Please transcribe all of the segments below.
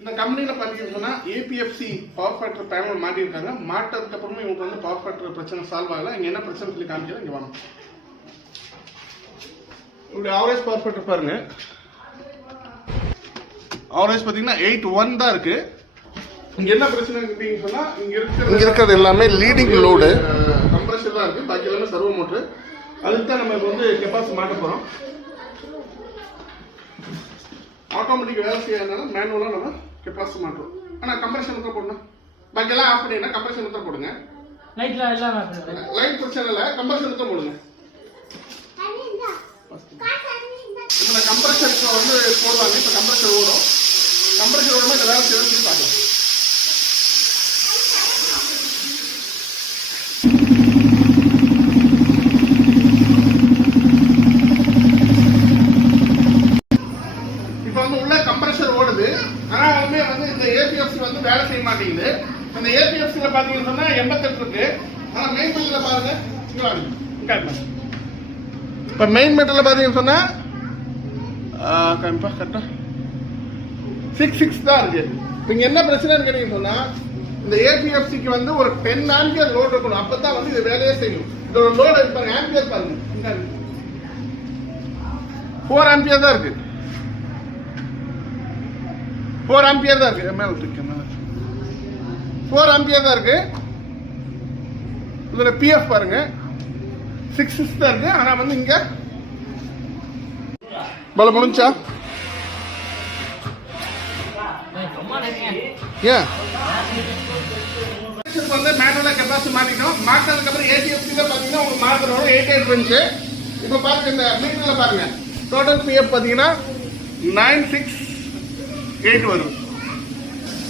இந்த கம்பெனியில் பார்த்தீங்கன்னா ஏபிஎஃப்சி பவர் ஃபேக்டர் பேனல் மாட்டியிருக்காங்க. மாட்டதுக்கு அப்புறமா இவங்களுக்கு வந்து பவர் ஃபேக்டர் பிரச்சனை சால்வ் ஆகல. இங்கே என்ன பிரச்சனை சொல்லி காமிக்கிறேன், இங்கே வாங்க. இப்படி ஆவரேஜ் பவர் ஃபேக்டர் பாருங்க. ஆவரேஜ் பார்த்தீங்கன்னா 8.1 தான் இருக்கு. இங்க என்ன பிரச்சனை இருக்குன்னு சொன்னா இங்க இருக்கிறது எல்லாமே லீடிங் லோடு கம்ப்ரஷர் தான் இருக்கு. பாக்கி எல்லாமே சர்வோ மோட்டர். அதுக்கு தான் நம்ம இப்போ வந்து கெப்பாசிட்டி மாட்ட போறோம். ஆட்டோமேட்டிக் வேலை செய்யாதனால மேனுவலாக நம்ம கெப்பாசிட்டி மாட்டுறோம். ஆனால் கம்ப்ரஷன் தான் போடணும். பாக்கி எல்லாம் ஆஃப் பண்ணினா கம்ப்ரஷன் தான் போடுங்க. லைட் பிரச்சனை இல்லை, கம்ப்ரஷன் தான் போடுங்க. இப்போ நான் கம்ப்ரஷருக்கு வந்து போடுவாங்க. இப்போ கம்ப்ரஷர் ஓடும். கம்ப்ரஷர் ஓடுமா இந்த வேலை செய்யணும் சொல்லி பார்க்கலாம். இப்போ வந்து உள்ள கம்ப்ரஷர் ஓடுது. ஆனால் வந்து இந்த ஏபிஎஃப்சி வந்து வேலை செய்ய மாட்டேங்குது. இந்த ஏபிஎஃப்சியில் பார்த்தீங்கன்னு சொன்னால் 88 இருக்கு. ஆனால் மெயின் மீட்டரில் பாருங்க. இப்போ மெயின் மீட்டரில் பார்த்தீங்கன்னு சொன்னால் கரெக்டாக 66 தான் இருக்கு. இங்க என்ன பிரச்சனைன்னு கேட்டீங்கன்னு சொன்னா இந்த ஏபிஎஃப்சிக்கு வந்து ஒரு 10 ஆம்பியர் லோட் இருக்கணும். அப்பதான் வந்து இது வேலையே செய்யும். இதோட லோட் பாருங்க, ஆம்பியர் பாருங்க. 4 ஆம்பியர் தான் இருக்கு. 4 ஆம்பியர் தான் இருக்கு. மேல இருக்கு, 4 ஆம்பியர் தான் இருக்கு. இதோட பிஎஃப் பாருங்க 66 தான் இருக்கு. ஆனா வந்து இங்க பல முடிஞ்சா ஏன் வந்து மேனுவலா கெப்பாசிட்டி மாட்டிட்டோம். மாட்டினதுக்கு அப்புறம் ஏடிஎஃப்சில பாத்தீங்கன்னா உங்களுக்கு மாத்திரோட 88 இருந்துச்சு. இப்போ பாருங்க இந்த மீட்டர்ல பாருங்க டோட்டல் பிஎஃப் பாத்தீங்கன்னா 968 வரும்.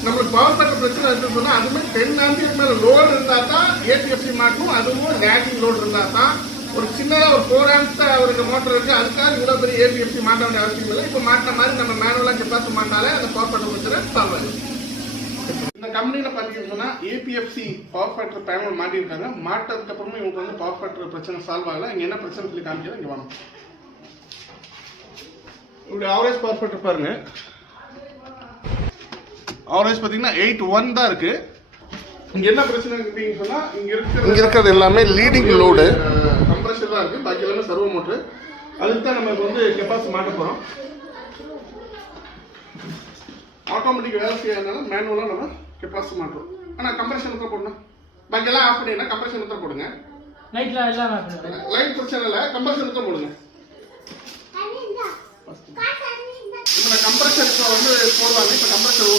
நம்மளுக்கு பவர் ஃபேக்டர் பிரச்சனை இருக்குன்னு சொன்னா அதுமே 10 ஆம்பியர் மேல லோடு இருந்தா தான் ஏடிஎஃப்சி மாட்டும். அதுவும் நேட்டிங் லோடு இருந்தா தான். ஒரு சின்னதா ஒரு 4 ஆம்ப்ஸ் அவருக்கு மோட்டர் இருக்கு. அதுக்காக இவ்வளவு பெரிய ஏபிஎஃப்சி மாட்ட வேண்டிய அவசியம் இல்லை. இப்போ மாட்ட மாதிரி நம்ம மேனுவலா கெப்பாசிட்டி மாட்டாலே அந்த பவர் ஃபேக்டர் பிரச்சனை சால்வ் ஆகுது. இந்த கம்பெனியில் பார்த்தீங்கன்னா ஏபிஎஃப்சி பவர் ஃபேக்டர் பேனல் மாட்டியிருக்காங்க. மாட்டதுக்கு அப்புறமா இவங்களுக்கு வந்து பவர் ஃபேக்டர் பிரச்சனை சால்வ் ஆகல. இங்கே என்ன பிரச்சனை சொல்லி காமிக்கிறேன், இங்கே வாங்க. இப்படி ஆவரேஜ் பவர் ஃபேக்டர் பாருங்க. ஆவரேஜ் பார்த்தீங்கன்னா 8.1 தான் இருக்கு. இங்க என்ன பிரச்சனை இருக்குன்னு சொன்னா இங்க இருக்கிறது எல்லாமே லீடிங் லோடு கம்ப்ரஷர் தான் இருக்கு. பாக்கி எல்லாமே சர்வோ மோட்டர். அதுக்கு தான் நம்ம இப்போ வந்து கெப்பாசிட்டி மாட்ட போறோம். ஆட்டோமேட்டிக் வேலை செய்யாதனால மேனுவலாக நம்ம கெப்பாசிட்டி மாட்டுறோம். ஆனால் கம்ப்ரஷன் தான் போடணும். பாக்கி எல்லாம் ஆஃப் பண்ணினா கம்ப்ரஷன் தான் போடுங்க. லைட் பிரச்சனை இல்லை, கம்ப்ரஷன் தான் போடுங்க. இப்போ கம்ப்ரஷருக்கு வந்து போடுவாங்க. இப்போ கம்ப்ரஷர்